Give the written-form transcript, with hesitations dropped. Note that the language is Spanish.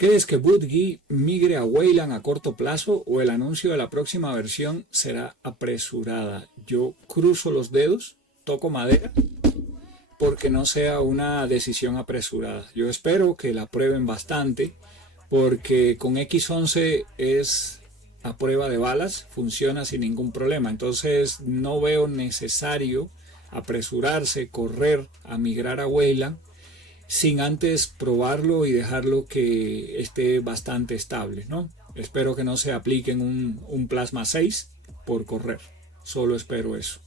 ¿Crees que BudGi migre a Wayland a corto plazo o el anuncio de la próxima versión será apresurada? Yo cruzo los dedos, toco madera, porque no sea una decisión apresurada. Yo espero que la prueben bastante, porque con X11 es a prueba de balas, funciona sin ningún problema. Entonces no veo necesario apresurarse, correr a migrar a Wayland sin antes probarlo y dejarlo que esté bastante estable, ¿no? Espero que no se apliquen un plasma 6 por correr. Solo espero eso.